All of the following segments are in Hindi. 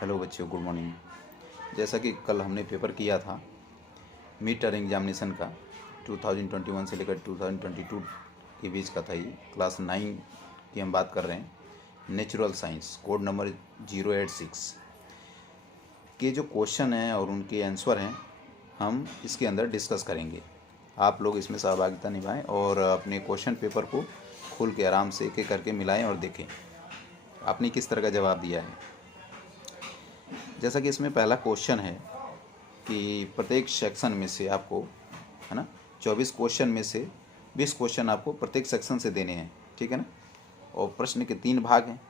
हेलो बच्चों, गुड मॉर्निंग। जैसा कि कल हमने पेपर किया था मिड टर्म एग्जामिनेशन का 2021 से लेकर 2022 के बीच का था। ये क्लास 9 की हम बात कर रहे हैं। नेचुरल साइंस कोड नंबर 086 के जो क्वेश्चन हैं और उनके आंसर हैं हम इसके अंदर डिस्कस करेंगे। आप लोग इसमें सहभागिता निभाएं और अपने क्वेश्चन पेपर को खोल के आराम से एक एक करके मिलाएं और देखें आपने किस तरह का जवाब दिया है। जैसा कि इसमें पहला क्वेश्चन है कि प्रत्येक सेक्शन में से आपको, है ना, 24 क्वेश्चन में से 20 क्वेश्चन आपको प्रत्येक सेक्शन से देने हैं, ठीक है ना। और प्रश्न के 3 भाग हैं,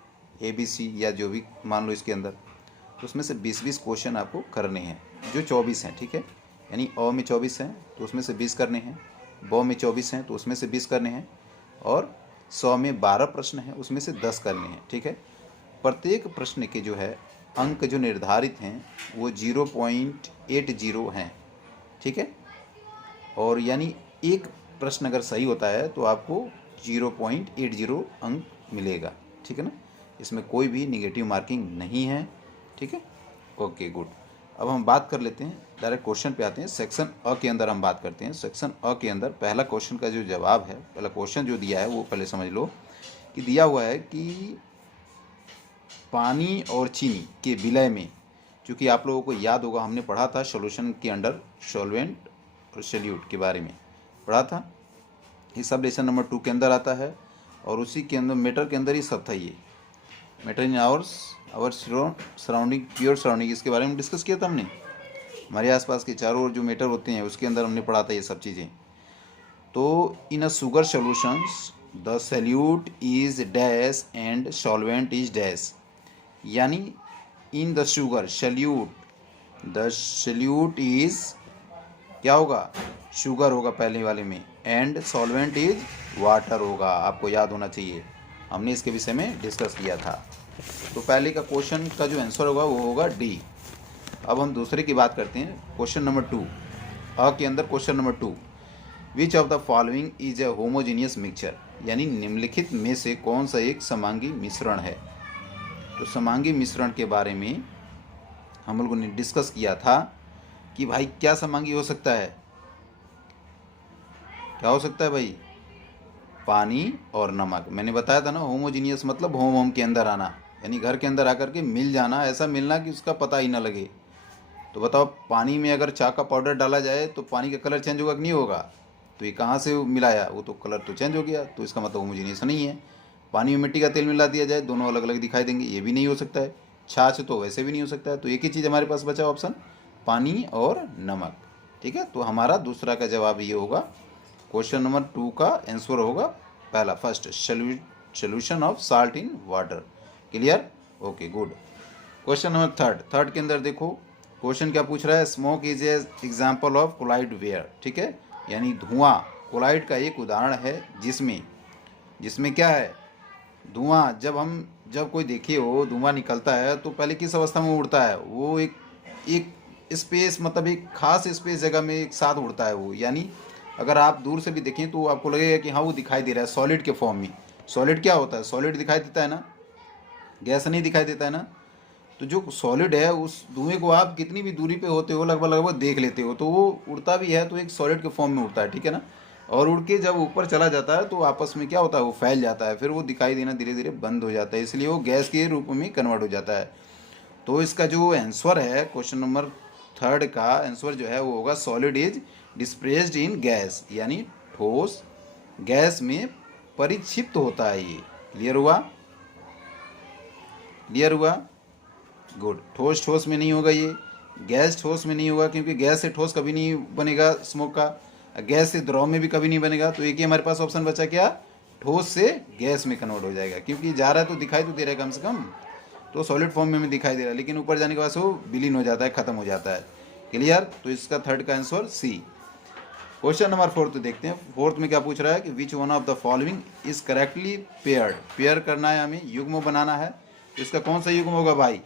ABC या जो भी मान लो इसके अंदर, तो उसमें से 20-20 क्वेश्चन आपको करने हैं, जो 24 हैं, ठीक है। यानी अ में 24 हैं तो उसमें से 20 करने हैं, ब में 24 हैं तो उसमें से 20 करने हैं, और 100 में 12 प्रश्न हैं उसमें से 10 करने हैं, ठीक है। प्रत्येक प्रश्न के जो है अंक जो निर्धारित हैं वो 0.80 हैं, ठीक है। और यानी एक प्रश्न अगर सही होता है तो आपको 0.80 अंक मिलेगा, ठीक है ना। इसमें कोई भी निगेटिव मार्किंग नहीं है, ठीक है। Okay, good. अब हम बात कर लेते हैं, डायरेक्ट क्वेश्चन पे आते हैं। सेक्शन अ के अंदर हम बात करते हैं। सेक्शन अ के अंदर पहला क्वेश्चन का जो जवाब है, पहला क्वेश्चन जो दिया है वो पहले समझ लो कि दिया हुआ है कि पानी और चीनी के विलय में, क्योंकि आप लोगों को याद होगा हमने पढ़ा था सॉल्यूशन के अंडर सॉल्वेंट और सॉल्यूट के बारे में पढ़ा था। ये सब लेसन नंबर 2 के अंदर आता है और उसी के अंदर मैटर के अंदर ही सब था। ये matter in our surrounding, pure surrounding, इसके बारे में डिस्कस किया था हमने। हमारे आसपास के चारों ओर जो मैटर होते हैं उसके अंदर हमने पढ़ा था ये सब चीज़ें। तो in a sugar solutions the solute is dash and solvent is dash, यानी in the sugar solute, the solute is क्या होगा, शुगर होगा पहले वाले में, एंड सॉल्वेंट इज वाटर होगा। आपको याद होना चाहिए, हमने इसके विषय में डिस्कस किया था। तो पहले का क्वेश्चन का जो आंसर होगा वो होगा डी। अब हम दूसरे की बात करते हैं, क्वेश्चन नंबर 2 अ के अंदर। Question number 2, which of the following is a homogeneous mixture, यानी निम्नलिखित में से कौन सा एक समांगी मिश्रण है। तो समांगी मिश्रण के बारे में हम लोगों ने डिस्कस किया था कि भाई क्या समांगी हो सकता है, क्या हो सकता है भाई, पानी और नमक। मैंने बताया था ना, होमोजीनियस मतलब होम के अंदर आना, यानी घर के अंदर आकर के मिल जाना, ऐसा मिलना कि उसका पता ही ना लगे। तो बताओ, पानी में अगर चाक का पाउडर डाला जाए तो पानी का कलर चेंज होगा कि नहीं होगा। तो ये कहाँ से मिलाया, वो तो कलर तो चेंज हो गया, तो इसका मतलब होमोजीनियस नहीं है। पानी में मिट्टी का तेल मिला दिया जाए, दोनों अलग अलग दिखाई देंगे, ये भी नहीं हो सकता है। छाछ तो वैसे भी नहीं हो सकता है। तो एक ही चीज़ हमारे पास बचा ऑप्शन, पानी और नमक, ठीक है। तो हमारा दूसरा का जवाब ये होगा, क्वेश्चन नंबर 2 का आंसर होगा पहला, first, solution of salt in water. Clear, okay, good. Question number third के अंदर देखो क्वेश्चन क्या पूछ रहा है, smoke is a example of colloid where, ठीक है। यानी धुआं कोलाइड का एक उदाहरण है, जिसमें क्या है, धुआं जब कोई देखिए हो धुआं निकलता है तो पहले किस अवस्था में उड़ता है, वो एक स्पेस, मतलब एक खास स्पेस जगह में एक साथ उड़ता है वो। यानी अगर आप दूर से भी देखें तो आपको लगेगा कि हाँ वो दिखाई दे रहा है सॉलिड के फॉर्म में। सॉलिड क्या होता है, सॉलिड दिखाई देता है ना, गैस नहीं दिखाई देता है ना। तो जो सॉलिड है उस धुएं को आप कितनी भी दूरी पे होते हो लगभग देख लेते हो, तो वो उड़ता भी है तो एक सॉलिड के फॉर्म में उड़ता है, ठीक है ना। और उड़ के जब ऊपर चला जाता है तो आपस में क्या होता है, वो फैल जाता है, फिर वो दिखाई देना धीरे धीरे बंद हो जाता है, इसलिए वो गैस के रूप में कन्वर्ट हो जाता है। तो इसका जो आंसर है क्वेश्चन नंबर 3 का आंसर जो है वो होगा, सॉलिड इज डिस्प्रेस्ड इन गैस, यानी ठोस गैस में परिक्षिप्त होता है ये। क्लियर हुआ, क्लियर हुआ, गुड। ठोस में नहीं होगा ये, गैस ठोस में नहीं होगा, क्योंकि गैस से ठोस कभी नहीं बनेगा स्मोक का, गैस से द्रव में भी कभी नहीं बनेगा। तो एक ही हमारे पास ऑप्शन बचा, क्या, ठोस से गैस में कन्वर्ट हो जाएगा, क्योंकि जा रहा है तो दिखाई तो दे रहा है कम से कम, तो सॉलिड फॉर्म में दिखाई दे रहा है, लेकिन ऊपर जाने के बाद वो विलीन हो जाता है, खत्म हो जाता है। क्लियर, तो इसका थर्ड का आंसर सी। क्वेश्चन नंबर 4 देखते हैं। 4 में क्या पूछ रहा है कि which one of the following is correctly paired, pair करना है हमें, युग्म बनाना है, तो इसका कौन सा युग्म होगा भाई।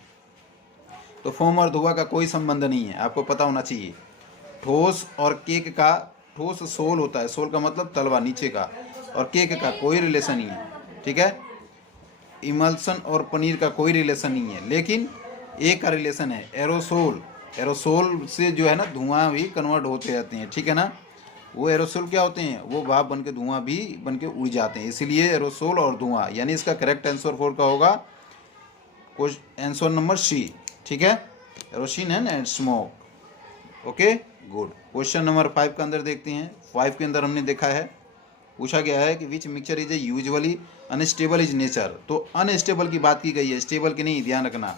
तो फोम और धुआं का कोई संबंध नहीं है, आपको पता होना चाहिए। ठोस और केक का, ठोस सोल होता है, सोल का मतलब तलवा नीचे का, और केक का कोई रिलेशन नहीं है, ठीक है। इमल्सन और पनीर का कोई रिलेशन नहीं है, लेकिन एक का रिलेशन है एरोसोल। एरोसोल से जो है ना धुआं भी कन्वर्ट होते रहते हैं, ठीक है ना। वो एरोसोल क्या होते हैं, वो भाप बन के धुआं भी बन के उड़ जाते हैं, इसीलिए एरोसोल और धुआं, यानी इसका करेक्ट आंसर 4 का होगा आंसर नंबर सी, ठीक है, aerosol and smoke. Okay good. Question number 5 का अंदर देखते हैं। 5 के अंदर हमने देखा है, पूछा गया है कि which mixture is a usually unstable is nature. तो अनस्टेबल की बात की गई है, स्टेबल की नहीं, ध्यान रखना।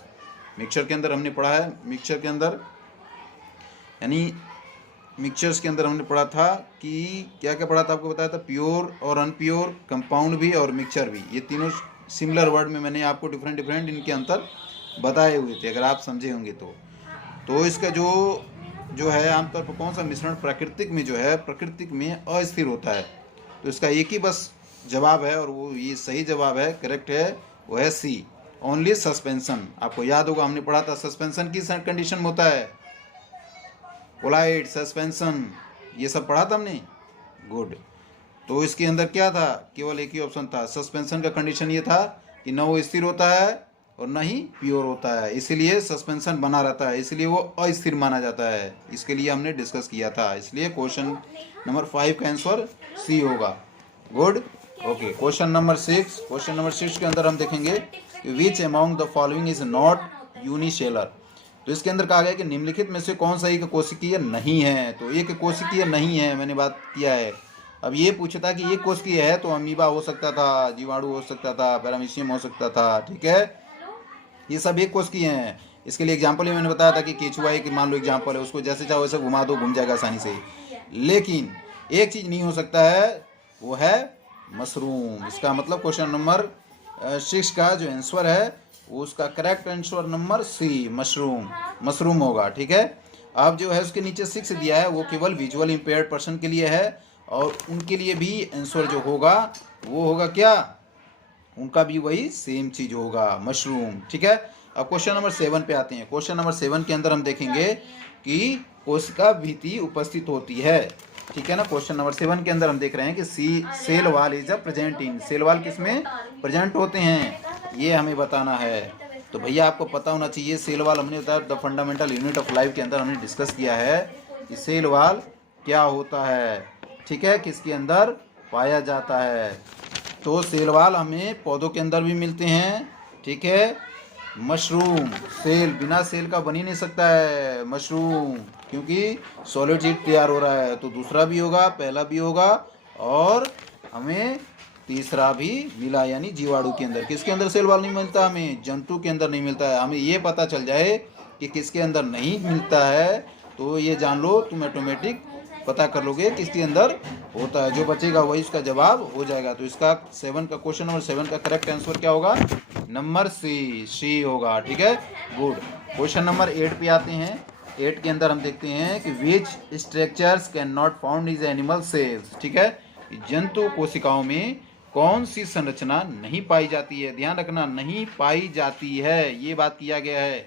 मिक्सचर के अंदर हमने पढ़ा है, मिक्सचर के अंदर यानी मिक्सचर्स के अंदर हमने पढ़ा था कि क्या क्या पढ़ा था, आपको बताया था प्योर और अनप्योर, कंपाउंड भी और मिक्सचर भी, ये तीनों सिमिलर वर्ड में मैंने आपको डिफरेंट डिफरेंट इनके अंतर बताए हुए थे, अगर आप समझे होंगे तो इसका जो है आमतौर पर कौन सा मिश्रण प्राकृतिक में जो है, प्राकृतिक में अस्थिर होता है। तो इसका एक ही बस जवाब है और वो ये सही जवाब है, करेक्ट है, वो है सी, ओनली सस्पेंशन। आपको याद होगा हमने पढ़ा था सस्पेंशन किस कंडीशन में होता है, कोलाइड, सस्पेंशन, ये सब पढ़ा था हमने। गुड। तो इसके अंदर क्या था, केवल एक ही ऑप्शन था, सस्पेंशन का कंडीशन ये था कि न वो स्थिर होता है और न ही प्योर होता है, इसीलिए सस्पेंशन बना रहता है, इसलिए वो अस्थिर माना जाता है। इसके लिए हमने डिस्कस किया था, इसलिए क्वेश्चन नंबर 5 का आंसर सी होगा। Good. Okay, question number 6। Question number 6 के अंदर हम देखेंगे कि which among the following is not unicellular. तो इसके अंदर कहा गया कि निम्नलिखित में से कौन सा एक कोशिकीय नहीं है। तो एक कोशिकीय नहीं है, मैंने बात किया है। अब ये पूछता कि एक कोशिकीय है तो अमीबा हो सकता था, जीवाणु हो सकता था, पैरामीशियम हो सकता था, ठीक है, ये सब एक कोशिकीय हैं। इसके लिए एग्जाम्पल मैंने बताया था कि केचुआ एक मान लो एग्जाम्पल है, उसको जैसे चाहो वैसे घुमा दो, घूम जाएगा आसानी से। लेकिन एक चीज़ नहीं हो सकता है, वो है मशरूम। इसका मतलब क्वेश्चन नंबर 6 का जो आंसर है उसका correct answer number C, mushroom, mushroom होगा, ठीक है। अब जो है उसके नीचे 6 दिया है वो केवल विजुअल इम्पेयर्ड पर्सन के लिए है, और उनके लिए भी आंसर जो होगा वो होगा क्या, उनका भी वही सेम चीज होगा, मशरूम, ठीक है। अब क्वेश्चन नंबर 7 पे आते हैं। क्वेश्चन नंबर 7 के अंदर हम देखेंगे कि कोशिका भित्ति उपस्थित होती है, ठीक है ना। क्वेश्चन नंबर 7 के अंदर हम देख रहे हैं कि cell wall is a present in, cell wall किसमें प्रेजेंट होते हैं, ये हमें बताना है। तो भैया आपको पता होना चाहिए सेल वाल, हमने बताया the fundamental unit of life के अंदर हमने डिस्कस किया है कि सेल वाल क्या होता है, ठीक है, किसके अंदर पाया जाता है। तो सेल वाल हमें पौधों के अंदर भी मिलते हैं, ठीक है। मशरूम, सेल बिना सेल का बन ही नहीं सकता है मशरूम, क्योंकि सॉलिड सीड तैयार हो रहा है, तो दूसरा भी होगा, पहला भी होगा, और हमें तीसरा भी मिला, यानी जीवाणु के अंदर। किसके अंदर सेल वाल नहीं मिलता, हमें जंतु के अंदर नहीं मिलता है। हमें ये पता चल जाए कि किसके अंदर नहीं मिलता है तो ये जान लो, तुम ऑटोमेटिक पता कर लोगे किसके अंदर होता है, जो बचेगा वही इसका जवाब हो जाएगा। तो इसका 7 का क्वेश्चन नंबर 7 का करेक्ट आंसर क्या होगा, नंबर सी होगा, ठीक है। गुड। क्वेश्चन नंबर 8 पे आते हैं। 8 के अंदर हम देखते हैं कि which structures can not found is animal cells, ठीक है। जंतु कोशिकाओं में कौन सी संरचना नहीं पाई जाती है, ध्यान रखना, नहीं पाई जाती है, ये बात किया गया है।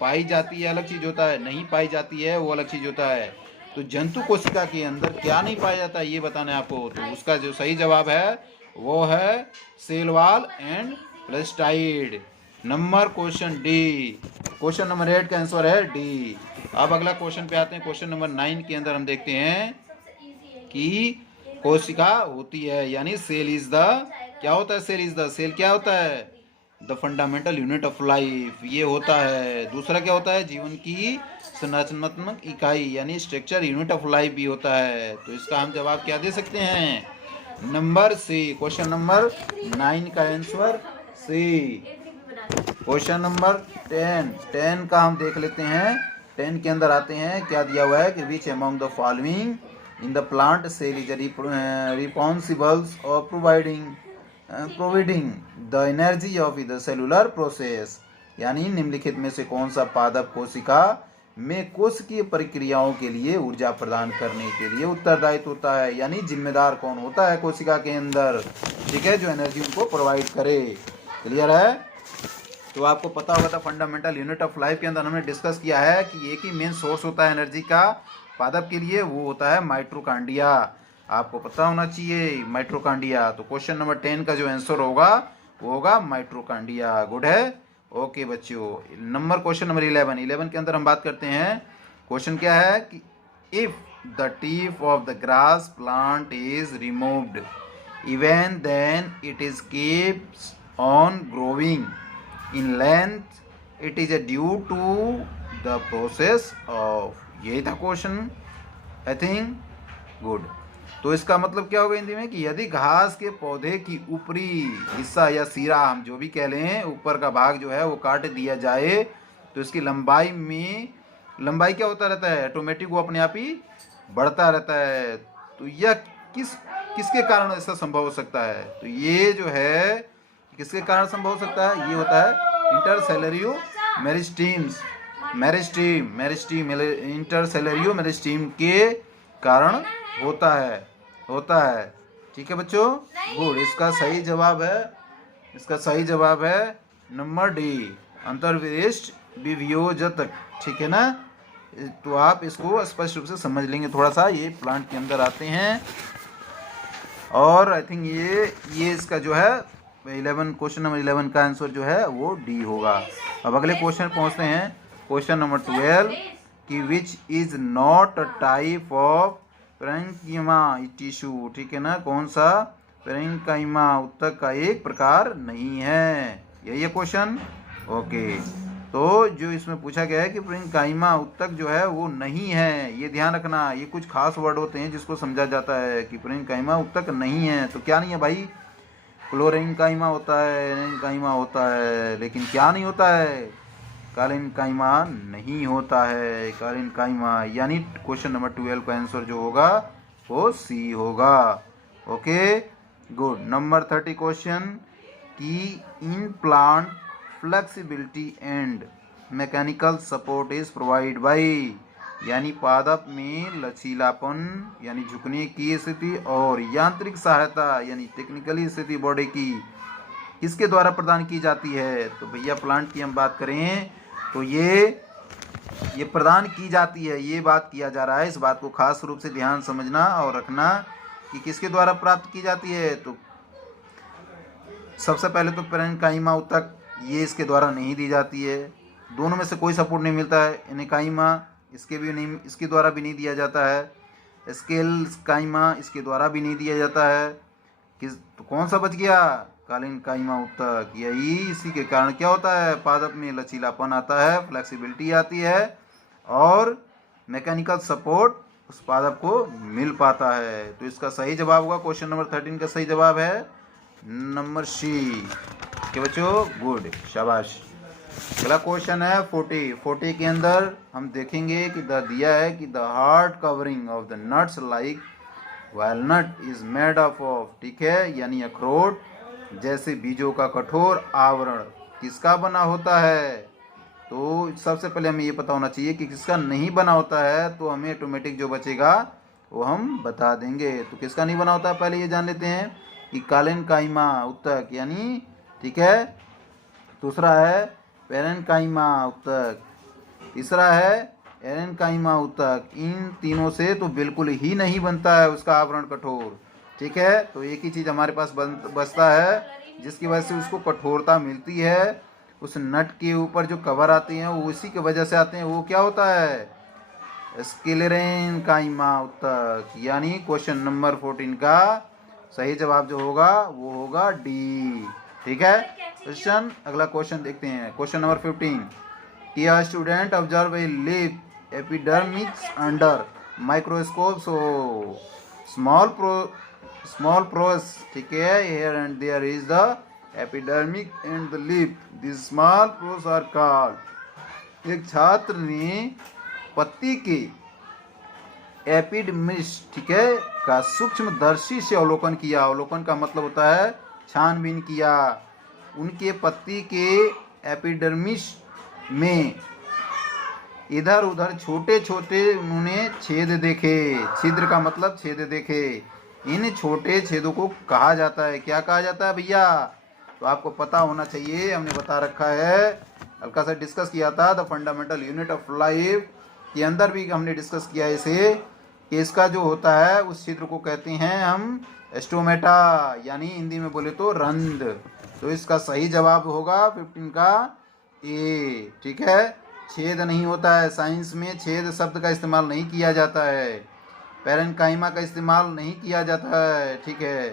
पाई जाती है अलग चीज होता है, नहीं पाई जाती है वो अलग चीज होता है। तो जंतु कोशिका के अंदर क्या नहीं पाया जाता ये बताना है आपको। तो उसका जो सही जवाब है वो है cell wall and plastid, number question D. Question number 8 का आंसर है डी। अब अगला क्वेश्चन पे आते हैं। क्वेश्चन नंबर 9 के अंदर हम देखते हैं कि कोशिका होती है, यानी सेल इज द, क्या होता है, सेल इज द, सेल क्या होता है, the fundamental unit of life, ये होता है। दूसरा क्या होता है, जीवन की संरचनात्मक इकाई, यानी स्ट्रक्चर यूनिट ऑफ लाइफ भी होता है। तो इसका हम जवाब क्या दे सकते हैं, नंबर सी। क्वेश्चन नंबर 9 का आंसर सी। क्वेश्चन नंबर 10 का हम देख लेते हैं। 10 के अंदर आते हैं, क्या दिया हुआ है कि which among the following in the plant cell is responsible of providing the energy of the cellular process, यानी निम्नलिखित में से कौन सा पादप कोशिका में कोशिकीय प्रक्रियाओं के लिए ऊर्जा प्रदान करने के लिए उत्तरदायित्व होता है, यानी जिम्मेदार कौन होता है कोशिका के अंदर, ठीक है, जो एनर्जी उनको प्रोवाइड करे। क्लियर है। तो आपको पता होगा था फंडामेंटल यूनिट ऑफ लाइफ के अंदर हमने डिस्कस किया है कि एक ही मेन सोर्स होता है एनर्जी का पादप के लिए, वो होता है माइटोकॉन्ड्रिया। आपको पता होना चाहिए माइटोकॉन्ड्रिया। तो क्वेश्चन नंबर 10 का जो आंसर होगा वो होगा माइटोकॉन्ड्रिया। गुड है। ओके बच्चों, क्वेश्चन नंबर 11 के अंदर हम बात करते हैं। क्वेश्चन क्या है कि if the tip of the grass plant is removed even then it is keeps on growing in length it is due to the process of, यही था क्वेश्चन आई थिंक। गुड। तो इसका मतलब क्या होगा हिंदी में कि यदि घास के पौधे की ऊपरी हिस्सा या सिरा, हम जो भी कह लें, ऊपर का भाग जो है वो काट दिया जाए तो इसकी लंबाई क्या होता रहता है, ऑटोमेटिक वो अपने आप ही बढ़ता रहता है। तो यह किसके कारण ऐसा संभव हो सकता है? तो ये जो है किसके कारण संभव हो सकता है? ये होता है इंटरसेलरियो मेरिस्टीम के कारण होता है। ठीक है बच्चों, गुड। इसका सही जवाब है नंबर डी, अंतर्विशिष्ट विभेदक। ठीक है ना? तो आप इसको स्पष्ट रूप से समझ लेंगे। थोड़ा सा ये प्लांट के अंदर आते हैं और आई थिंक ये इसका जो है क्वेश्चन नंबर 11 का आंसर जो है वो डी होगा। अब अगले क्वेश्चन पहुंचते हैं, क्वेश्चन नंबर 12 कि विच is not a type of parenchyma tissue. ठीक है ना? कौन सा पेरेन्काइमा उत्तक का एक प्रकार नहीं है, यही है क्वेश्चन। ओके, तो जो इसमें पूछा गया है कि पेरेन्काइमा उत्तक जो है वो नहीं है, ये ध्यान रखना। ये कुछ खास वर्ड होते हैं जिसको समझा जाता है कि पेरेन्काइमा उत्तक नहीं है। तो क्या नहीं है भाई? क्लोरेन्काइमा होता है, एरेन्काइमा होता है, लेकिन क्या नहीं होता है? कालेन्काइमा नहीं होता है। कालेन्काइमा यानी क्वेश्चन नंबर 12 का आंसर जो होगा वो सी होगा। Okay, good. नंबर 30 क्वेश्चन कि in plant flexibility and mechanical support is provide by, यानी पादप में लचीलापन यानी झुकने की स्थिति और यांत्रिक सहायता यानी टेक्निकली स्थिति बॉडी की किसके द्वारा प्रदान की जाती है? तो भैया प्लांट की हम बात करें तो ये प्रदान की जाती है, ये बात किया जा रहा है। इस बात को खास रूप से ध्यान समझना और रखना कि किसके द्वारा प्राप्त की जाती है। तो सबसे पहले तो पेरेन्काइमा उत्तक, ये इसके द्वारा नहीं दी जाती है। दोनों में से कोई सपोर्ट नहीं मिलता है। एनेकाइमा इसके द्वारा भी नहीं दिया जाता है। स्केलकाइमा इसके द्वारा भी नहीं दिया जाता है। तो कौन सा बच गया? कालेन्काइमा उत्तक। यही इसी के कारण क्या होता है? पादप में लचीलापन आता है, फ्लेक्सिबिलिटी आती है और मैकेनिकल सपोर्ट उस पादप को मिल पाता है। तो इसका सही जवाब होगा, क्वेश्चन नंबर 13 का सही जवाब है नंबर सी। के बच्चों, गुड, शाबाश। अगला क्वेश्चन है 40 के अंदर हम देखेंगे कि दिया है कि the hard covering of the nuts like walnut is made of, ठीक है, यानी अखरोट जैसे बीजों का कठोर आवरण किसका बना होता है? तो सबसे पहले हमें ये पता होना चाहिए कि किसका नहीं बना होता है, तो हमें ऑटोमेटिक जो बचेगा वो हम बता देंगे। तो किसका नहीं बना होता है पहले ये जान लेते हैं कि कालेन्काइमा उत्तक यानी, ठीक है, दूसरा है पेरेन्काइमा उत्तक, तीसरा है एरेन्काइमा उत्तक। इन तीनों से तो बिल्कुल ही नहीं बनता है उसका आवरण कठोर। ठीक है, तो एक ही चीज़ हमारे पास बचता है जिसकी वजह से उसको कठोरता मिलती है। उस नट के ऊपर जो कवर आते हैं वो इसी की वजह से आते हैं। वो क्या होता है? स्क्लेरेन्काइमा उत्तक। यानी क्वेश्चन नंबर 14 का सही जवाब जो होगा वो होगा डी। ठीक है क्वेश्चन। अगला क्वेश्चन देखते हैं, क्वेश्चन नंबर 15 कि a student observe a leaf epidermis under microscope so small pores, ठीक है, here and there is the epidermic and the leaf, these small pores are called। एक छात्र ने पत्ती के एपिडर्मिस, ठीक है, का सूक्ष्मदर्शी से अवलोकन किया। अवलोकन का मतलब होता है छानबीन किया। उनके पत्ती के एपिडर्मिस में इधर उधर छोटे छोटे उन्होंने छेद देखे। छिद्र का मतलब छेद देखे। इन छोटे छेदों को कहा जाता है, क्या कहा जाता है भैया? तो आपको पता होना चाहिए, हमने बता रखा है, हल्का सा डिस्कस किया था the fundamental unit of life के अंदर भी हमने डिस्कस किया इसे, कि इसका जो होता है उस छिद्र को कहते हैं हम स्टोमेटा, यानी हिंदी में बोले तो रंध्र। तो इसका सही जवाब होगा 15 का ए, ठीक है। छेद नहीं होता है, साइंस में छेद शब्द का इस्तेमाल नहीं किया जाता है, पैरेनकाइमा का इस्तेमाल नहीं किया जाता है, ठीक है,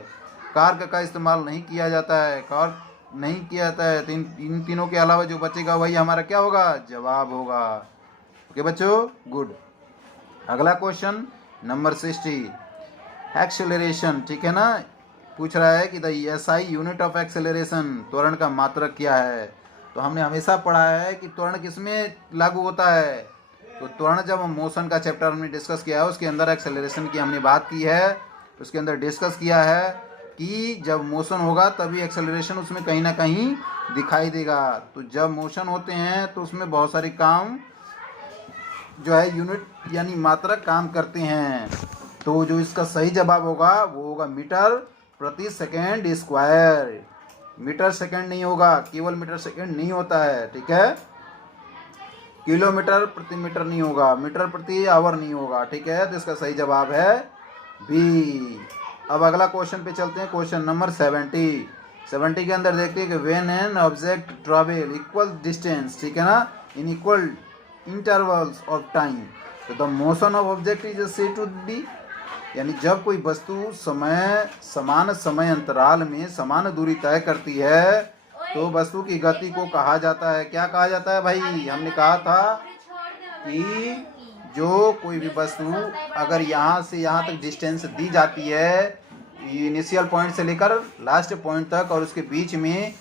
कार्क का इस्तेमाल नहीं किया जाता है, कार्क नहीं किया जाता है। तो इन तीनों के अलावा जो बचेगा वही हमारा क्या होगा, जवाब होगा। ओके बच्चों, गुड। अगला क्वेश्चन नंबर 60, एक्सेलरेशन, ठीक है ना। पूछ रहा है कि the SI unit of acceleration, त्वरण का मात्रक क्या है। तो हमने हमेशा पढ़ा है कि त्वरण किसमें लागू होता है। तो त्वरण जब हम मोशन का चैप्टर हमने डिस्कस किया है उसके अंदर एक्सेलरेशन की हमने बात की है, उसके अंदर डिस्कस किया है कि जब मोशन होगा तभी एक्सेलरेशन उसमें कहीं ना कहीं दिखाई देगा। तो जब मोशन होते हैं तो उसमें बहुत सारे काम जो है यूनिट यानी मात्रक काम करते हैं। तो जो इसका सही जवाब होगा वो होगा मीटर प्रति सेकेंड स्क्वायर। मीटर सेकेंड नहीं होगा, केवल मीटर सेकेंड नहीं होता है, ठीक है। किलोमीटर प्रति मीटर नहीं होगा, मीटर प्रति आवर नहीं होगा, ठीक है। तो इसका सही जवाब है बी। अब अगला क्वेश्चन पे चलते हैं, क्वेश्चन नंबर 70 के अंदर देखते हैं कि when an object travel equal distance, ठीक है ना, in equal intervals of time, तो the motion of object is said to be, यानी जब कोई वस्तु समान समय अंतराल में समान दूरी तय करती है तो वस्तु की गति को कहा जाता है, क्या कहा जाता है भाई। हमने कहा था कि जो कोई भी वस्तु अगर यहाँ से यहाँ तक डिस्टेंस दी जाती है, इनिशियल पॉइंट से लेकर लास्ट पॉइंट तक, और उसके बीच में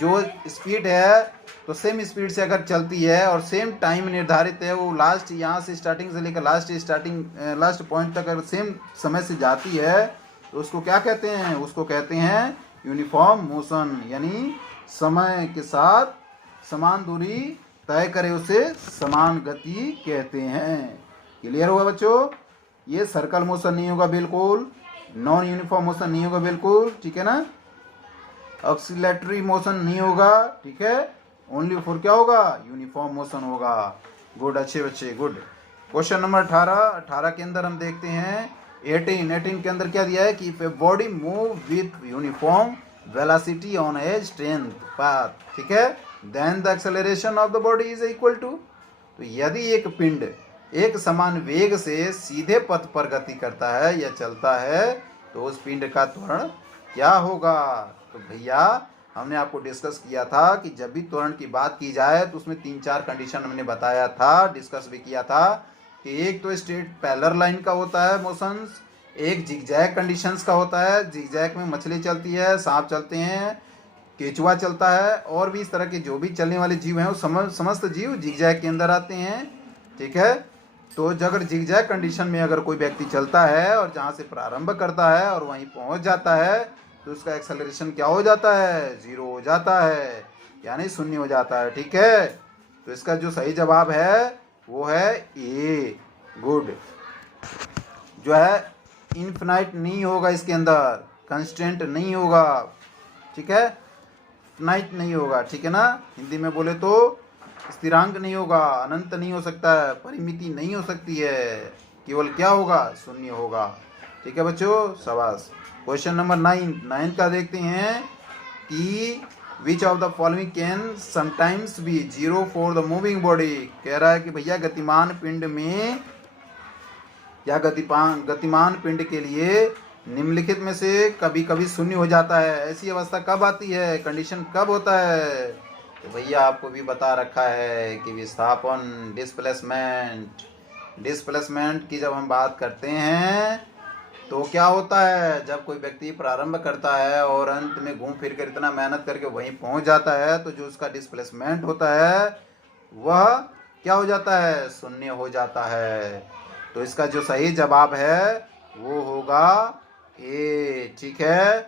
जो स्पीड है तो सेम स्पीड से अगर चलती है और सेम टाइम निर्धारित है, वो लास्ट यहाँ से स्टार्टिंग से लेकर लास्ट पॉइंट तक अगर सेम समय से जाती है तो उसको क्या कहते हैं, उसको कहते हैं यूनिफॉर्म मोशन, यानी समय के साथ समान दूरी तय करे उसे समान गति कहते हैं। क्लियर होगा बच्चों। ये सर्कल मोशन नहीं होगा बिल्कुल, नॉन यूनिफॉर्म मोशन नहीं होगा बिल्कुल, ठीक है ना, ऑक्सिलेटरी मोशन नहीं होगा, ठीक है, ओनली फॉर क्या होगा, यूनिफॉर्म मोशन होगा। गुड, अच्छे बच्चे, गुड। क्वेश्चन नंबर 18 के अंदर हम देखते हैं 18 के अंदर क्या दिया है कि body move with uniform velocity on a strength path, ठीक है, then the acceleration of the body is equal to. तो यदि एक पिंड एक समान वेग से सीधे पथ पर गति करता है या चलता है तो उस पिंड का त्वरण क्या होगा। तो भैया हमने आपको डिस्कस किया था कि जब भी त्वरण की बात की जाए तो उसमें 3-4 कंडीशन हमने बताया था, डिस्कस भी किया था कि एक तो स्ट्रेट पैरेलल लाइन का होता है मोशंस, एक जिगजैग कंडीशंस का होता है, जिगजैग में मछली चलती है, सांप चलते हैं, केचुआ चलता है, और भी इस तरह के जो भी चलने वाले जीव हैं वो समस्त जीव जिगजैग के अंदर आते हैं, ठीक है। तो अगर जिगजैग कंडीशन में अगर कोई व्यक्ति चलता है और जहाँ से प्रारंभ करता है और वहीं पहुँच जाता है तो उसका एक्सेलरेशन क्या हो जाता है, 0 हो जाता है, यानी 0 हो जाता है, ठीक है। तो इसका जो सही जवाब है वो है ए। गुड। जो है इनफिनाइट नहीं होगा, इसके अंदर कंस्टेंट नहीं होगा, ठीक है, इनफिनाइट नहीं होगा, ठीक है ना। हिंदी में बोले तो स्थिरांक नहीं होगा, अनंत नहीं हो सकता है, परिमिति नहीं हो सकती है, केवल क्या होगा, 0 होगा, ठीक है बच्चों, शाबाश। क्वेश्चन नंबर 9 का देखते हैं कि which of the following can sometimes be 0 for the moving body. कह रहा है कि भैया गतिमान पिंड में या गतिमान पिंड के लिए निम्नलिखित में से कभी कभी 0 हो जाता है, ऐसी अवस्था कब आती है, कंडीशन कब होता है। तो भैया आपको भी बता रखा है कि विस्थापन, डिस्प्लेसमेंट की जब हम बात करते हैं तो क्या होता है, जब कोई व्यक्ति प्रारंभ करता है और अंत में घूम फिर कर इतना मेहनत करके वहीं पहुंच जाता है तो जो उसका डिस्प्लेसमेंट होता है वह क्या हो जाता है, 0 हो जाता है। तो इसका जो सही जवाब है वो होगा ए, ठीक है,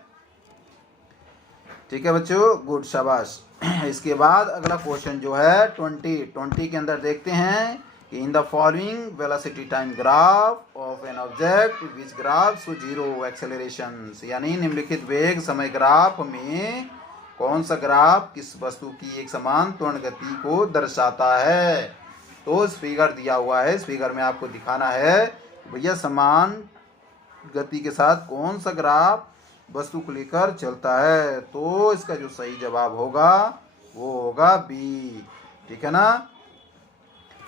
ठीक है बच्चों, गुड, शाबाश। इसके बाद अगला क्वेश्चन जो है 20 के अंदर देखते हैं कि in the following velocity time graph of an object which graph so 0 acceleration, यानी निम्नलिखित वेग समय ग्राफ में कौन सा ग्राफ किस वस्तु की एक समान त्वरण गति को दर्शाता है। तो इस फिगर दिया हुआ है, इस फिगर में आपको दिखाना है भैया समान गति के साथ कौन सा ग्राफ वस्तु को लेकर चलता है। तो इसका जो सही जवाब होगा वो होगा बी, ठीक है ना।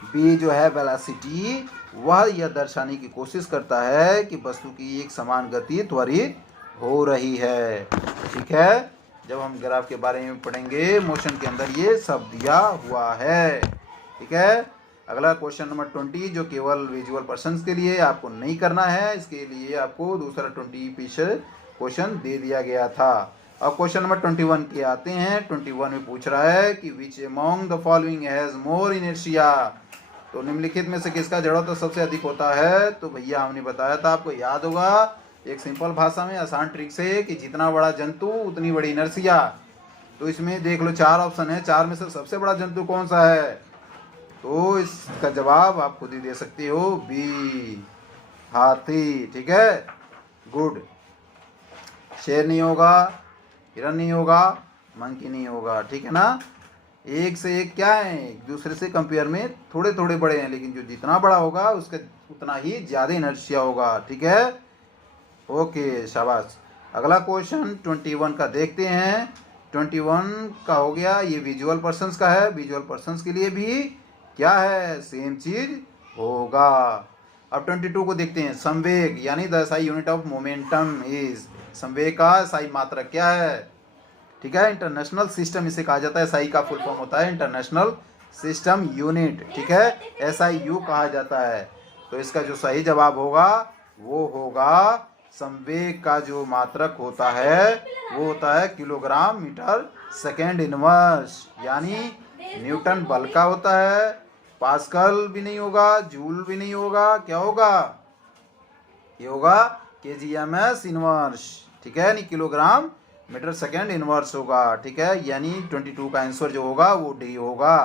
बी जो है वेलोसिटी, वह यह दर्शाने की कोशिश करता है कि वस्तु की एक समान गति त्वरित हो रही है। ठीक है, जब हम ग्राफ के बारे में पढ़ेंगे मोशन के अंदर ये सब दिया हुआ है। ठीक है, अगला क्वेश्चन नंबर 20 जो केवल विजुअल पर्सन्स के लिए, आपको नहीं करना है, इसके लिए आपको दूसरा 20 पीछे क्वेश्चन दे दिया गया था। अब क्वेश्चन नंबर 21 के आते हैं। 21 में पूछ रहा है कि which among the following has more inertia, तो निम्नलिखित में से किसका जड़त्व सबसे अधिक होता है। तो भैया हमने बताया था, आपको याद होगा एक सिंपल भाषा में आसान ट्रिक से कि जितना बड़ा जंतु उतनी बड़ी इनर्शिया। तो इसमें देख लो 4 ऑप्शन है, 4 में से सबसे बड़ा जंतु कौन सा है, तो इसका जवाब आप खुद ही दे सकते हो, बी हाथी। ठीक है, गुड। शेर नहीं होगा, हिरन नहीं होगा, मंकी नहीं होगा। ठीक है ना, एक से एक क्या है, एक दूसरे से कंपेयर में थोड़े थोड़े बड़े हैं, लेकिन जो जितना बड़ा होगा उसका उतना ही ज्यादा इनर्शिया होगा। ठीक है, ओके, शाबाश। अगला क्वेश्चन 21 का देखते हैं। 21 का हो गया, ये विजुअल पर्सन्स का है। विजुअल पर्सन्स के लिए भी क्या है, सेम चीज होगा। अब 22 को देखते हैं। संवेग यानी the SI unit of momentum is, संवेग का एसआई मात्रक क्या है। ठीक है, इंटरनेशनल सिस्टम इसे कहा जाता है, एसआई का फुल फॉर्म होता है इंटरनेशनल सिस्टम यूनिट। ठीक है, एसआईयू कहा जाता है। तो इसका जो सही जवाब होगा वो होगा, संवेग का जो मात्रक होता है वो होता है किलोग्राम मीटर सेकेंड इनवर्स, यानी न्यूटन बल का होता है। पास्कल भी नहीं होगा, जूल भी नहीं होगा, क्या होगा, ये होगा केजीएमएस इनवर्स। ठीक है, यानी किलोग्राम मीटर सेकेंड इनवर्स होगा। ठीक है, यानी 22 का आंसर जो होगा वो डी होगा।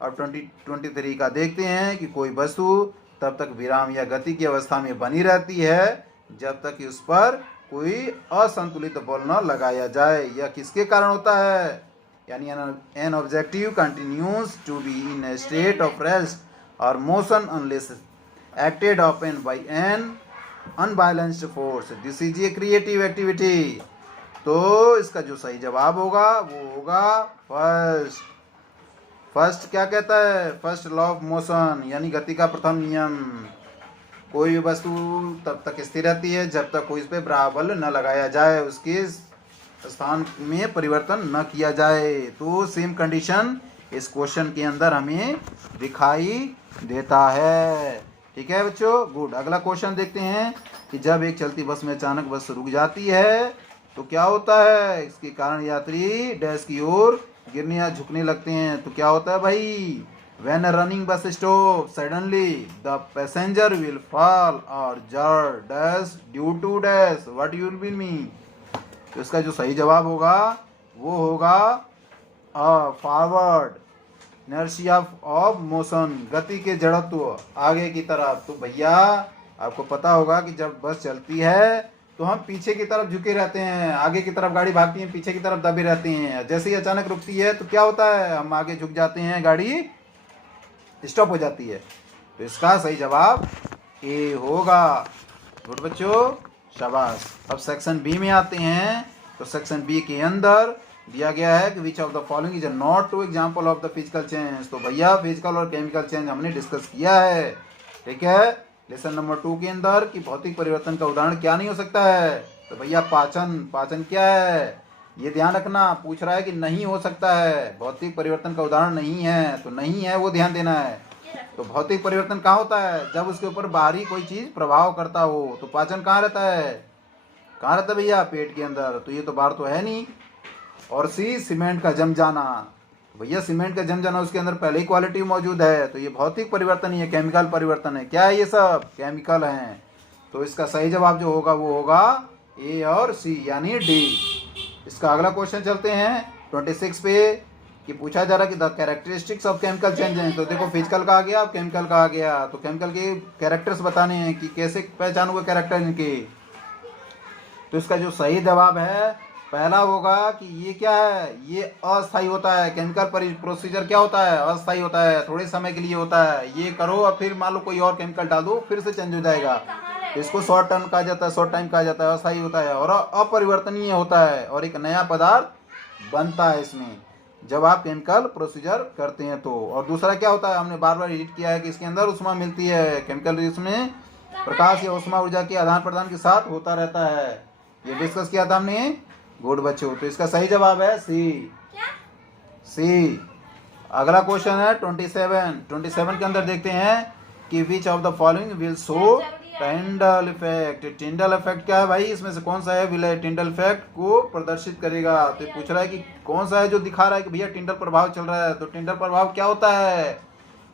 अब 23 का देखते हैं कि कोई वस्तु तब तक विराम या गति की अवस्था में बनी रहती है जब तक कि उस पर कोई असंतुलित बल न लगाया जाए। यह किसके कारण होता है, यानी an objective continues to be in a state of rest और motion unless acted upon by an unbalanced force, this is a creative activity. तो इसका जो सही जवाब होगा वो होगा फर्स्ट। फर्स्ट क्या कहता है, फर्स्ट लॉ ऑफ मोशन, यानी गति का प्रथम नियम। कोई भी वस्तु तब तक स्थिर रहती है जब तक कोई इस पर बल न लगाया जाए, उसके स्थान में परिवर्तन न किया जाए। तो सेम कंडीशन इस क्वेश्चन के अंदर हमें दिखाई देता है। ठीक है बच्चों, गुड। अगला क्वेश्चन देखते हैं कि जब एक चलती बस में अचानक बस रुक जाती है तो क्या होता है, इसके कारण यात्री डैश की ओर गिरने या झुकने लगते हैं। तो क्या होता है भाई, when a running bus stops suddenly the passenger will fall or jar dash due to dash, what you will mean। तो इसका जो सही जवाब होगा वो होगा फॉरवर्ड इनर्शिया ऑफ मोशन, गति के जड़त्व आगे की तरफ। तो भैया आपको पता होगा कि जब बस चलती है तो हम पीछे की तरफ झुके रहते हैं, आगे की तरफ गाड़ी भागती है, पीछे की तरफ दबे रहते हैं। जैसे ही अचानक रुकती है तो क्या होता है, हम आगे झुक जाते हैं, गाड़ी स्टॉप हो जाती है। तो इसका सही जवाब ए होगा। गुड बच्चों, शाबाश। अब सेक्शन बी में आते हैं। तो सेक्शन बी के अंदर दिया गया है कि which of the following is not two example of the physical change. तो भैया फिजिकल और केमिकल चेंज हमने डिस्कस किया है। ठीक है, लेसन नंबर 2 के अंदर कि भौतिक परिवर्तन का उदाहरण क्या नहीं हो सकता है। तो भैया पाचन, पाचन क्या है, ये ध्यान रखना। पूछ रहा है कि नहीं हो सकता है, भौतिक परिवर्तन का उदाहरण नहीं है, तो नहीं है वो ध्यान देना है। तो भौतिक परिवर्तन कहाँ होता है, जब उसके ऊपर बाहरी कोई चीज प्रभाव करता हो। तो पाचन कहाँ रहता है, कहाँ रहता है भैया, पेट के अंदर। तो ये तो बाहर तो है नहीं। और सी सीमेंट का जम जाना, भैया सीमेंट का जम जाना उसके अंदर पहले ही क्वालिटी मौजूद है। तो ये भौतिक परिवर्तन ही है, केमिकल परिवर्तन है। क्या है, ये सब केमिकल हैं। तो इसका सही जवाब जो होगा वो होगा ए और सी, यानी डी। इसका अगला क्वेश्चन चलते हैं 26 पे कि पूछा जा रहा है कि the characteristics of chemical changes. तो देखो फिजिकल का आ गया, अब केमिकल का आ गया। तो केमिकल के कैरेक्टर्स बताने हैं कि कैसे पहचान हुए कैरेक्टर इनके। तो इसका जो सही जवाब है पहला होगा कि ये क्या है, ये अस्थायी होता है। केमिकल प्रोसीजर क्या होता है, अस्थायी होता है, थोड़े समय के लिए होता है। ये करो और फिर मान लो कोई और केमिकल डाल दो, फिर से चेंज हो जाएगा। तो इसको शॉर्ट टर्म कहा जाता है, शॉर्ट टाइम कहा जाता है, अस्थायी होता है और अपरिवर्तनीय होता है, और एक नया पदार्थ बनता है इसमें। जब आप केमिकल प्रोसीजर करते हैं तो। और दूसरा क्या होता है, हमने बार बार रीड किया है कि इसके अंदर ऊष्मा मिलती है। केमिकल रिएक्शन में प्रकाश या ऊष्मा ऊर्जा के आदान प्रदान के साथ होता रहता है। ये डिस्कस किया था हमने। गुड बच्चों, तो इसका सही जवाब है सी। अगला क्वेश्चन है 27 के अंदर देखते हैं कि which of the following will show Tyndall effect. Tyndall effect क्या है भाई, इसमें से कौन सा है विल टिंडल इफेक्ट को प्रदर्शित करेगा। तो पूछ रहा है कि कौन सा है जो दिखा रहा है कि भैया टिंडल प्रभाव चल रहा है। तो टिंडल प्रभाव क्या होता है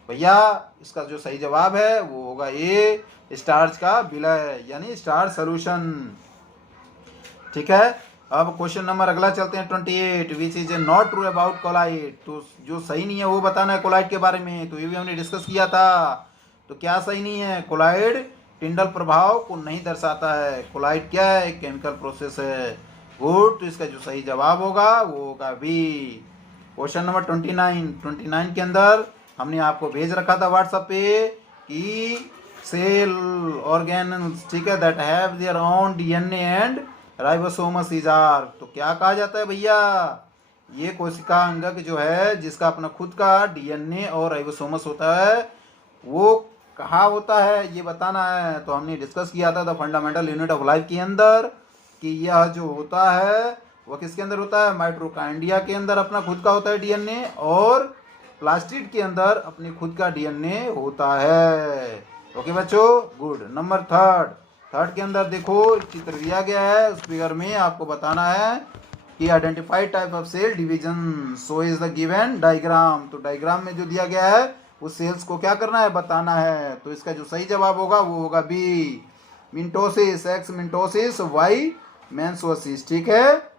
भैया, इसका जो सही जवाब है वो होगा ए, स्टार्च का विलय यानी स्टार्च सोल्यूशन। ठीक है, अब क्वेश्चन नंबर अगला चलते हैं 28, which is not true about colloid. तो जो सही नहीं है वो बताना है कोलाइड के बारे में। तो ये भी हमने डिस्कस किया था। तो क्या सही नहीं है, कोलाइड टिंडल प्रभाव को नहीं दर्शाता है। कोलाइड क्या है, एक केमिकल प्रोसेस है। गुड, तो इसका जो सही जवाब होगा वो होगा बी। क्वेश्चन नंबर 29 के अंदर हमने आपको भेज रखा था व्हाट्सएप पे कि सेल ऑर्गेनल्स, ठीक है, that have their own DNA and ribosomes is are. तो क्या कहा जाता है भैया, ये कोशिका अंगक जो है जिसका अपना खुद का डीएनए और राइबोसोमस होता है वो कहाँ होता है ये बताना है। तो हमने डिस्कस किया था the fundamental unit of life के अंदर कि यह जो होता है वह किसके अंदर होता है, माइटोकॉन्ड्रिया के अंदर अपना खुद का होता है डीएनए, और प्लास्टिड के अंदर अपनी खुद का डीएनए होता है। ओके बच्चों, गुड। नंबर थर्ड के अंदर देखो चित्र दिया गया है, उस फिगर में आपको बताना है कि identified type of cell division, so is the given diagram. तो डायग्राम में जो दिया गया है उस सेल्स को क्या करना है, बताना है। तो इसका जो सही जवाब होगा वो होगा बी, मिंटोसिस, एक्स मिंटोसिस, वाई मेंसोसिस। ठीक है,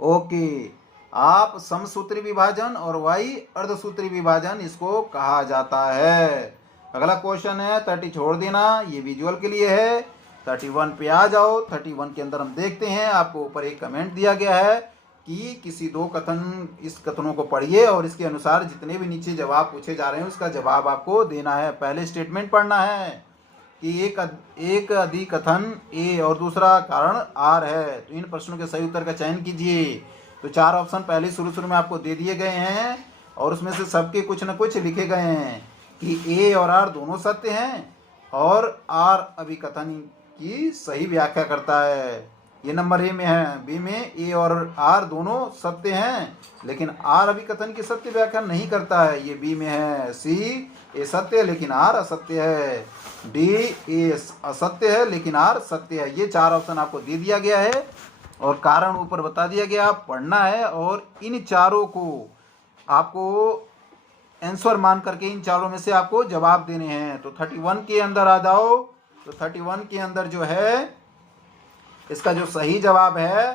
ओके। आप समसूत्री विभाजन और वाई अर्धसूत्री विभाजन इसको कहा जाता है। अगला क्वेश्चन है 30 छोड़ देना, ये विजुअल के लिए है। 31 पे आ जाओ। 31 के अंदर हम देखते हैं, आपको ऊपर एक कमेंट दिया गया है कि किसी दो कथन, इस कथनों को पढ़िए और इसके अनुसार जितने भी नीचे जवाब पूछे जा रहे हैं उसका जवाब आपको देना है। पहले स्टेटमेंट पढ़ना है कि एक अधिक कथन ए और दूसरा कारण आर है। तो इन प्रश्नों के सही उत्तर का चयन कीजिए। तो 4 ऑप्शन पहले शुरू में आपको दे दिए गए हैं और उसमें से सबके कुछ न कुछ लिखे गए हैं कि ए और आर दोनों सत्य हैं और आर अभिकथन की सही व्याख्या करता है। ये नंबर ए में है। बी में ए और आर दोनों सत्य हैं लेकिन आर अभिकथन की सत्य व्याख्या नहीं करता है, ये बी में है। सी ए सत्य है लेकिन आर असत्य है। डी ए असत्य है लेकिन आर सत्य है। ये 4 ऑप्शन आपको दे दिया गया है और कारण ऊपर बता दिया गया, आप पढ़ना है और इन चारों को आपको आंसर मान करके इन चारों में से आपको जवाब देने हैं। तो 31 के अंदर आ जाओ। तो 31 के अंदर जो है इसका जो सही जवाब है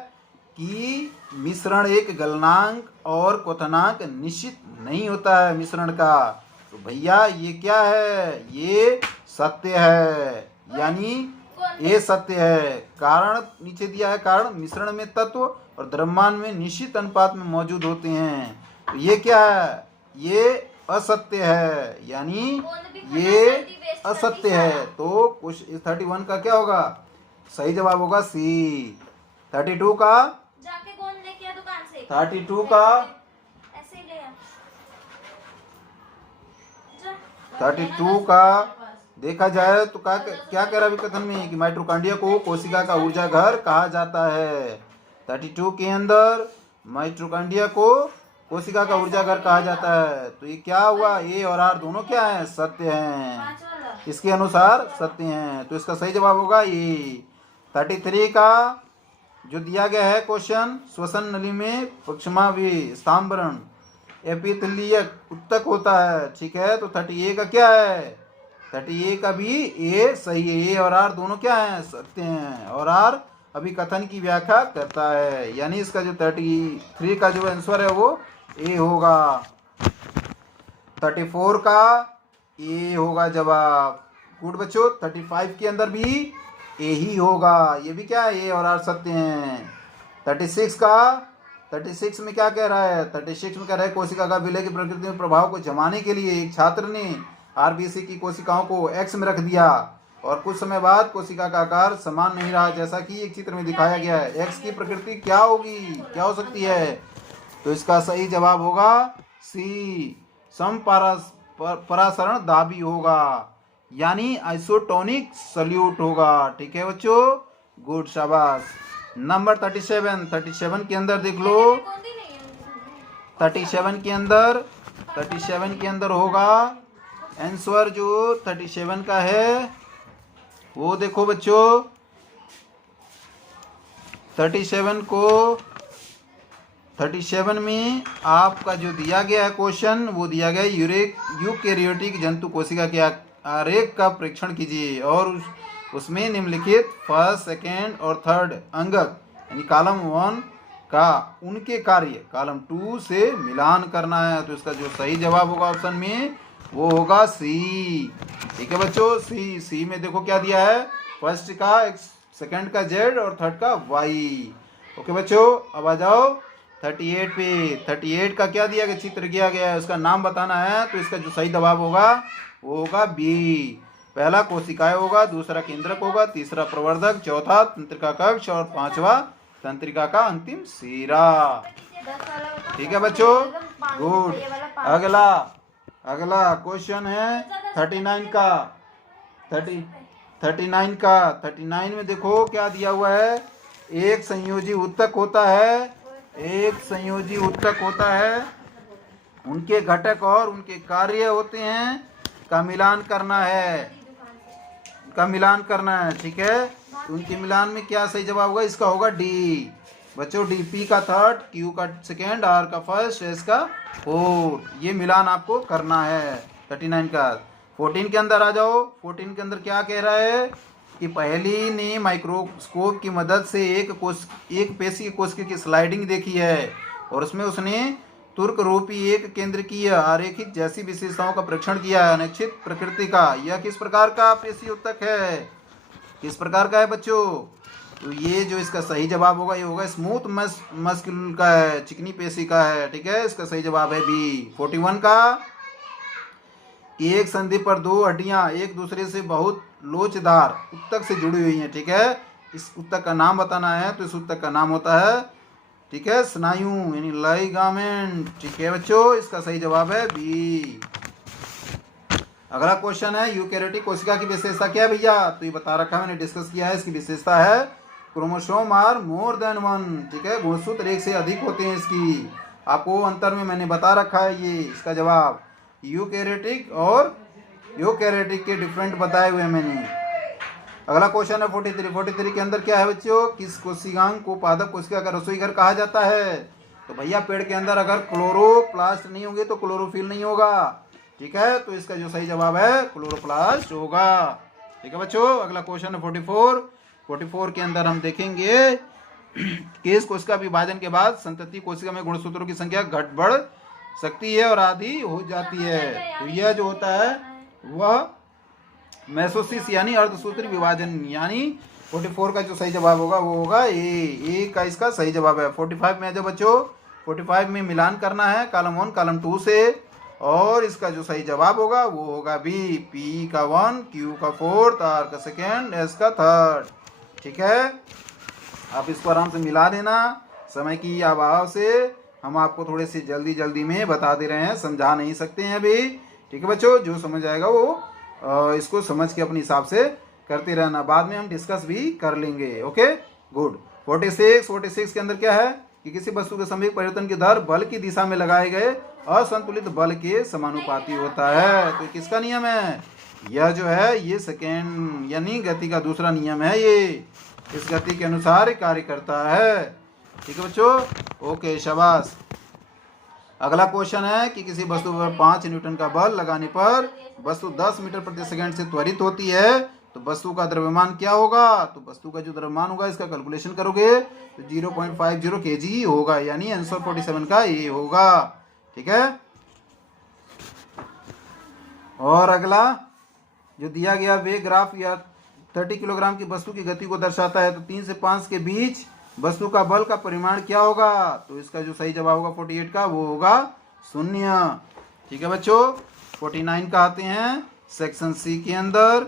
कि मिश्रण एक गलनांक और क्वथनांक निश्चित नहीं होता है मिश्रण का। तो भैया ये क्या है, ये सत्य है, यानी ये सत्य है। कारण नीचे दिया है, कारण मिश्रण में तत्व और द्रव्यमान में निश्चित अनुपात में मौजूद होते हैं। तो ये क्या है, ये असत्य है, यानी ये असत्य है। तो कुछ 31 का क्या होगा, सही जवाब होगा सी। 32 का जाके गोंद लेके आ दुकान से। 32 का ऐसे ही ले आ। 32 का देखा जाए तो क्या कह रहा है कथन में कि माइटोकॉन्ड्रिया को कोशिका का ऊर्जा घर कहा जाता है। 32 के अंदर माइटोकॉन्ड्रिया को कोशिका का ऊर्जा घर कहा जाता है। तो ये क्या हुआ, ए और आर दोनों क्या है, सत्य हैं, इसके अनुसार सत्य हैं। तो इसका सही जवाब होगा ये। 33 का जो दिया गया है क्वेश्चन, श्वसन नली में पक्षमावी स्तंभरण एपिथेलियक उत्तक होता है, ठीक है। तो 38 का क्या है, 38 का भी ए सही है। ए और आर दोनों क्या हैं, सत्य हैं और आर अभी कथन की व्याख्या करता है, यानी इसका जो 33 का जो आंसर है वो ए होगा। 34 का ए होगा जवाब। गुड बच्चों, 35 के अंदर भी ए ही होगा, ये भी क्या है, ए और आर सत्य हैं। 36 का 36 में क्या कह रहा है, 36 में कह रहा है कोशिका का विलय की प्रकृति में प्रभाव को जमाने के लिए एक छात्र ने आरबीसी की कोशिकाओं को एक्स में रख दिया और कुछ समय बाद कोशिका का आकार समान नहीं रहा, जैसा कि एक चित्र में दिखाया गया है। एक्स की प्रकृति क्या होगी, क्या हो सकती है, तो इसका सही जवाब होगा सी, परासरण दाबी होगा, यानी आइसोटोनिक सल्यूट होगा। ठीक है बच्चों, गुड, शाबाश। नंबर 37 के अंदर देख लो। कौन दी नहीं है 37 के अंदर होगा आंसर जो 37 का है वो देखो बच्चों। 37 में आपका जो दिया गया है क्वेश्चन, वो दिया गया है यूकेरियोटिक जंतु कोशिका के आरेख का परीक्षण कीजिए और उसमें निम्नलिखित फर्स्ट, सेकेंड और थर्ड अंगक यानी कॉलम 1 का उनके कार्य कॉलम 2 से मिलान करना है। तो इसका जो सही जवाब होगा ऑप्शन में वो होगा सी। ठीक है बच्चों, सी में देखो क्या दिया है, फर्स्ट का X, सेकेंड का Z और थर्ड का Y। ओके बच्चों, अब आ जाओ 38 पे। 38 का क्या दिया गया, चित्र किया गया है, उसका नाम बताना है। तो इसका जो सही जवाब होगा वो होगा बी। पहला कोशिकाएं होगा, दूसरा केंद्रक होगा, तीसरा प्रवर्धक, चौथा तंत्रिका कक्ष और पांचवा तंत्रिका का अंतिम सिरा। ठीक है बच्चों, गुड। अगला क्वेश्चन है 39 का। 39 में देखो क्या दिया हुआ है, एक संयोजी ऊतक होता है, उनके घटक और उनके कार्य होते हैं का मिलान करना है। ठीक है, तो उनके मिलान में क्या सही जवाब होगा, इसका होगा डी बच्चों। डी, पी का थर्ड, क्यू का सेकेंड, आर का फर्स्ट, एस का फोर्थ, ये मिलान आपको करना है 39 का। 14 के अंदर आ जाओ। 14 के अंदर क्या कह रहा है कि पहली ने माइक्रोस्कोप की मदद से एक पेशी कोशिका की स्लाइडिंग देखी है और उसमें उसने तुर्क रूपी एक केंद्रकीय आरेखित जैसी विशेषताओं का परीक्षण किया है अनिश्चित प्रकृति का। यह किस प्रकार का पेशी ऊतक है, किस प्रकार का है बच्चों? तो ये जो इसका सही जवाब होगा ये होगा स्मूथ मस्कुल का है, चिकनी पेशी का है। ठीक है, इसका सही जवाब है बी। 41 का कि एक संधि पर दो हड्डियां एक दूसरे से बहुत लोचदार ऊतक से जुड़ी हुई हैं। ठीक है, इस ऊतक का नाम बताना है। तो इस ऊतक का नाम होता है, ठीक है, स्नायु यानी लाइगामेंट। ठीक है बच्चों, इसका सही जवाब है बी। अगला क्वेश्चन है यूकेरियोटिक कोशिका की विशेषता क्या है भैया? तो ये बता रखा है, मैंने डिस्कस किया है। इसकी विशेषता है क्रोमोसोम आर मोर देन 1। ठीक है, गुणसूत्र एक से अधिक होते हैं इसकी। आपको अंतर में मैंने बता रखा है ये इसका जवाब। यूकेरियोटिक और यूकेरियोटिक के डिफरेंट बताए हुए मैंने। अगला क्वेश्चन है 43 के अंदर क्या है बच्चों? किस कोशिकांग को पादप कोशिका का रसोई घर कहा जाता है? तो भैया पेड़ के अंदर अगर क्लोरोप्लास्ट नहीं होंगे तो क्लोरोफिल नहीं होगा। ठीक है, तो इसका जो सही जवाब है क्लोरोप्लास्ट होगा। ठीक है बच्चों, अगला क्वेश्चन है 44 के अंदर हम देखेंगे कि इस कोशिका विभाजन के बाद संतति कोशिका में गुणसूत्रों की संख्या घट बढ़ सकती है और आधी हो जाती है। तो यह जो होता है वह मेसोसिस यानी अर्धसूत्री विभाजन, यानी 44 का जो सही जवाब होगा वो होगा ए का इसका सही जवाब है। 45 में जब बच्चों 45 में मिलान करना है कॉलम 1 कॉलम 2 से, और इसका जो सही जवाब होगा वो होगा बी। पी का 1, क्यू का 4, आर का सेकेंड, एस का थर्ड। ठीक है, आप इसको आराम से मिला देना। समय की अभाव से हम आपको थोड़े से जल्दी में बता दे रहे हैं, समझा नहीं सकते हैं अभी। ठीक है बच्चों, जो समझ आएगा वो इसको समझ के अपने हिसाब से करते रहना, बाद में हम डिस्कस भी कर लेंगे। Okay, good. 46 के अंदर क्या है कि किसी वस्तु के समय परिवर्तन की दर बल की दिशा में लगाए गए असंतुलित बल के समानुपाती होता है। तो किसका नियम है? यह जो है ये सेकेंड यानी गति का दूसरा नियम है। ये इस गति के अनुसार कार्य करता है। ठीक है बच्चों, ओके, शाबाश। अगला क्वेश्चन है कि किसी वस्तु पर 5 न्यूटन का बल लगाने पर वस्तु 10 मीटर प्रति सेकंड से त्वरित होती है, तो वस्तु का द्रव्यमान क्या होगा? तो वस्तु का जो द्रव्यमान होगा इसका कैलकुलेशन करोगे तो 0.50 kg होगा, यानी आंसर 47 का ये होगा। ठीक है, और अगला जो दिया गया वे ग्राफ या 30 किलोग्राम की वस्तु की गति को दर्शाता है, तो 3 से 5 के बीच वस्तु का बल का परिमाण क्या होगा? तो इसका जो सही जवाब होगा 48 का वो होगा 0। ठीक है बच्चों, 49 का आते हैं सेक्शन सी के अंदर।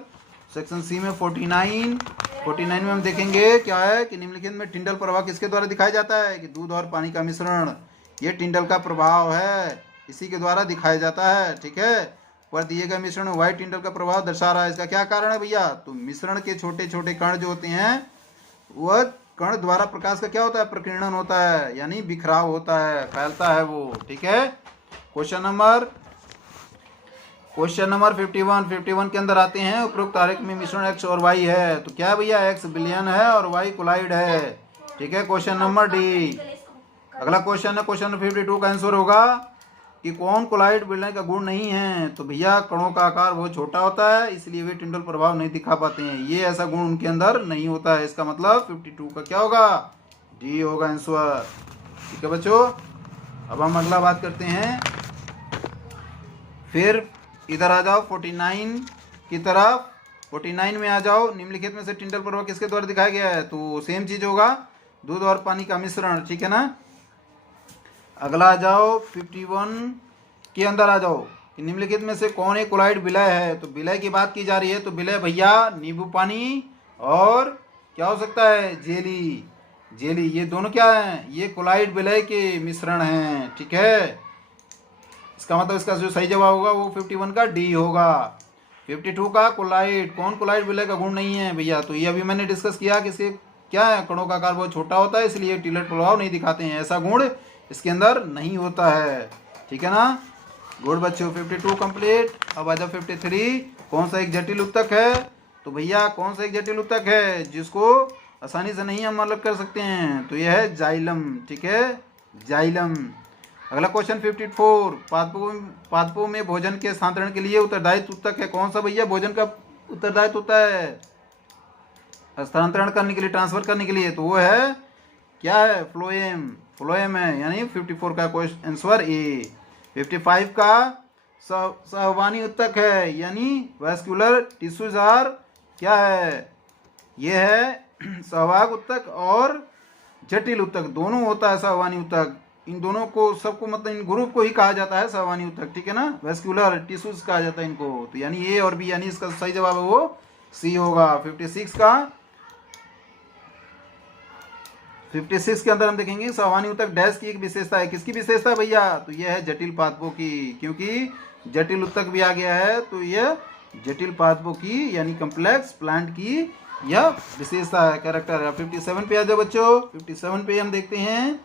सेक्शन सी में 49 में हम देखेंगे क्या है कि निम्नलिखित में टिंडल प्रवाह किसके द्वारा दिखाया जाता है? कि दूध और पानी का मिश्रण ये टिंडल का प्रभाव है, इसी के द्वारा दिखाया जाता है। ठीक है, पर दिए गए मिश्रण में वाई टिंडल का प्रभाव दर्शा रहा है। इसका क्या कारण है भैया? तो मिश्रण के छोटे छोटे कण जो होते हैं वह कण द्वारा प्रकाश का क्या होता है? प्रकीर्णन होता है, यानी बिखराव होता है, फैलता है वो। ठीक है, क्वेश्चन नंबर 51 के अंदर आते हैं। उपरोक्त आरेख में मिश्रण एक्स और वाई है, तो क्या भैया? एक्स विलयन है और वाई कोलाइड है। ठीक है, क्वेश्चन नंबर डी। अगला क्वेश्चन है, क्वेश्चन नंबर 52 का आंसर होगा कि कौन कोलाइड विलयन का गुण नहीं है? तो भैया कणों का आकार बहुत छोटा होता है, इसलिए वे टिंडल प्रभाव नहीं दिखा पाते हैं। ये ऐसा गुण उनके अंदर नहीं होता है। इसका मतलब 52 का क्या होगा? डी होगा आंसर। ठीक है बच्चों, अब हम अगला बात करते हैं। फिर इधर आ जाओ 49 की तरफ। 49 में आ जाओ। निम्नलिखित में से टिंडल प्रभाव किसके द्वारा दिखाया गया है? तो सेम चीज होगा, दूध और पानी का मिश्रण। ठीक है ना। अगला आ जाओ 51 के अंदर आ जाओ कि निम्नलिखित में से कौन एक कोलाइड विलय है? तो विलय की बात की जा रही है, तो विलय भैया नींबू पानी और क्या हो सकता है? जेली। जेली, ये दोनों क्या है? ये कोलाइड विलय के मिश्रण हैं। ठीक है, इसका मतलब इसका जो सही जवाब होगा वो 51 का डी होगा। 52 का कोलाइड, कौन कोलाइड विलय का गुण नहीं है भैया? तो ये अभी मैंने डिस्कस किया कि इसके क्या है? कणों का आकार बहुत छोटा होता है, इसलिए टिल्लर प्रभाव नहीं दिखाते हैं, ऐसा गुण इसके अंदर नहीं होता है। ठीक है ना। गुड बच्चों, 52 कंप्लीट। अब आ जाओ 53। कौन सा एक जटिल उत्तक है? तो भैया कौन सा एक जटिल उत्तक है जिसको आसानी से नहीं हम अलग कर सकते हैं? तो यह है जाइलम। ठीक है, जाइलम। अगला क्वेश्चन 54। पादपों में भोजन के स्थानांतरण के लिए उत्तरदायित्व उत्तक है, कौन सा भैया? भोजन का उत्तरदायित्व होता है स्थानांतरण करने के लिए, ट्रांसफर करने के लिए, तो वो है क्या है? फ्लोएम। फ्लोएम है, यानी 54 का क्वेश्चन आंसर ए। 55 का सहवानी उत्तक है, यानी वैस्कुलर टिश्यूज आर क्या है? ये है सहवाग उत्तक और जटिल उत्तक, दोनों होता है सहवानी उत्तक। इन दोनों को सबको मतलब इन ग्रुप को ही कहा जाता है सहवानी उत्तक। ठीक है ना, वैस्कुलर टिश्यूज कहा जाता है इनको। तो यानी ए और बी, यानी इसका सही जवाब है वो सी होगा। 56 के अंदर हम देखेंगे सहवानी उत्तक डैश की एक विशेषता है। किसकी विशेषता है भैया? तो यह है जटिल पादपों की, क्योंकि जटिल उत्तक भी आ गया है, तो यह जटिल पादपों की यानी कम्प्लेक्स प्लांट की यह विशेषता है, कैरेक्टर है। 57 पे आ जाओ बच्चों। 57 पे हम देखते हैं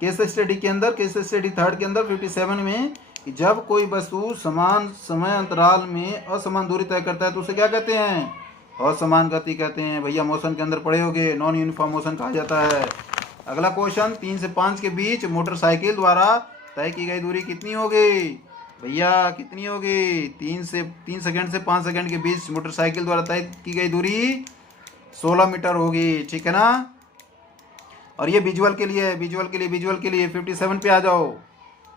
केस स्टडी के अंदर, केस स्टडी थर्ड के अंदर 57 में कि जब कोई वस्तु समान समय अंतराल में असमान दूरी तय करता है तो उसे क्या कहते हैं? असमान गति कहते हैं। भैया मोशन के अंदर पढ़े होगे, नॉन यूनिफॉर्म मोशन कहा जाता है। अगला क्वेश्चन, 3 से 5 के बीच मोटरसाइकिल द्वारा तय की गई दूरी कितनी होगी? भैया कितनी होगी? 3 सेकंड से 5 सेकंड के बीच मोटरसाइकिल द्वारा तय की गई दूरी 16 मीटर होगी। ठीक है ना। और ये विजुअल के लिए, विजुअल के लिए 57 पे आ जाओ।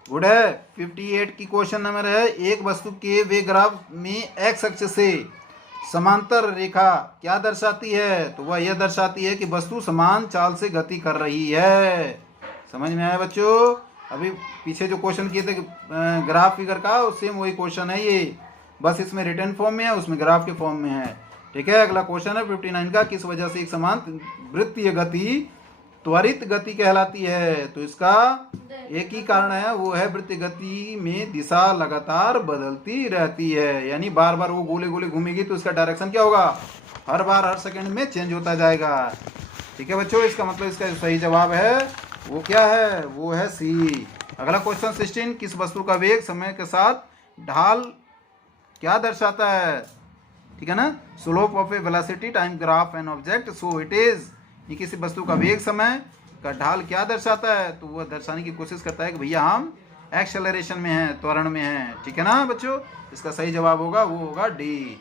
गुड है। 58 की क्वेश्चन नंबर है, एक वस्तु के वे ग्राफ में एक्स अक्ष से समांतर रेखा क्या दर्शाती है? तो वह यह दर्शाती है कि वस्तु समान चाल से गति कर रही है। समझ में आया बच्चों? अभी पीछे जो क्वेश्चन किए थे ग्राफ फिगर का, सेम वही क्वेश्चन है ये, बस इसमें रिटर्न फॉर्म में है, उसमें ग्राफ के फॉर्म में है। ठीक है, अगला क्वेश्चन है 59 का, किस वजह से एक समान वृत्तीय गति त्वरित गति कहलाती है? तो इसका एक ही कारण है, वो है वृत्तीय गति में दिशा लगातार बदलती रहती है, यानी बार बार वो गोले गोले घूमेगी तो इसका डायरेक्शन क्या होगा? हर बार हर सेकंड में चेंज होता जाएगा। ठीक है बच्चों, इसका मतलब इसका सही जवाब है वो क्या है? वो है सी। अगला क्वेश्चन 16, किस वस्तु का वेग समय के साथ ढाल क्या दर्शाता है? ठीक है ना, slope of A velocity time graph an object so it is. ये किसी वस्तु का वेग समय का ढाल क्या दर्शाता है? तो वह दर्शाने की कोशिश करता है कि भैया हम एक्सेलरेशन में हैं, त्वरण में हैं। ठीक है ना बच्चों, इसका सही जवाब होगा वो होगा डी।